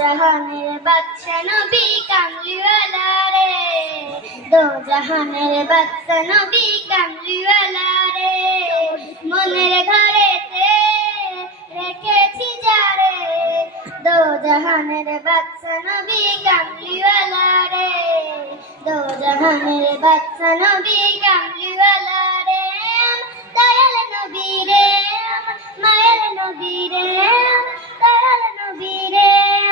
জাহানের বাদশা নবী কামলিওয়ালা রে, দো জাহানের বাদশা নবী কামলিওয়ালা রে, মনের ঘরেতে রেখেছি যারে, দো জাহানের বাদশা নবী কামলিওয়ালা রে, দো জাহানের বাদশা নবী কামলিওয়ালা রে, দয়াল নবী রে মায়াল নবী রে, দয়াল নবী রে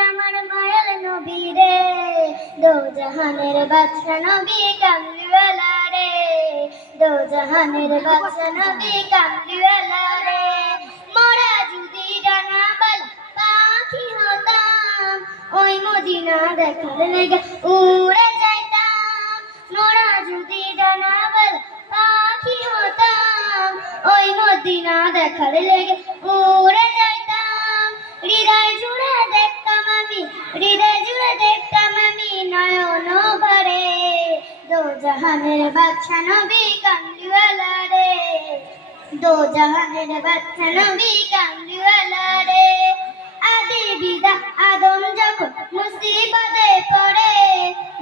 আমার মায়াল নবী রে, দো জাহানের বাদশা নবী কামলিওয়ালা রে, দো জাহানের বাদশা নবী কামলিওয়ালা রে, মোরা যদি ডানাবালা পাখি হতাম, ওই মদিনা দেখার লেগে উড়ে যাইতাম, মোরা যদি ডানাবালা পাখি হতাম, ওই মদিনা দেখার লেগে উড়ে যাইতাম, হৃদয় জুড়ে দেখতাম আমি, হৃদয় জুড়ে দেখতাম আমি নয়ন ভরে, দো জাহানের বাদশা নবী কামলিওয়ালা রে, দো জাহানের বাদশা নবী কামলিওয়ালা রে, আদি বিদা আদম যখন মুসিবতে পড়ে,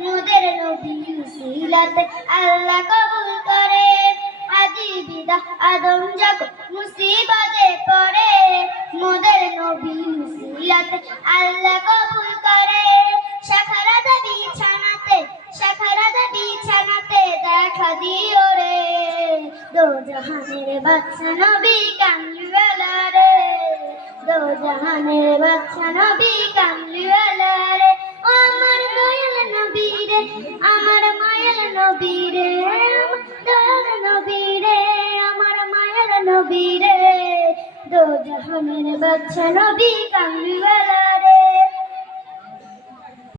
মোদের নবী উসিলাতে আল্লাহ কবুল করে, আদি বিদা আদম যখন মুসিবতে পড়ে, মোদের নবী উসিলাতে আল্লাহ কবুল করে, শাখারাতে বিছানাতে শাখারাতে বিছানাতে দেখা দিও রে, দো জাহানের বাদশা নবী কামলিওয়ালা রে, দো জাহানের বাদশা নবী কামলিওয়ালা রে, আমার দয়াল নবী রে আমার মায়াল নবী রে, দয়াল নবী রে আমার মায়াল নবী রে, দো জাহানের বাদশা নবী কামলিওয়ালা রে।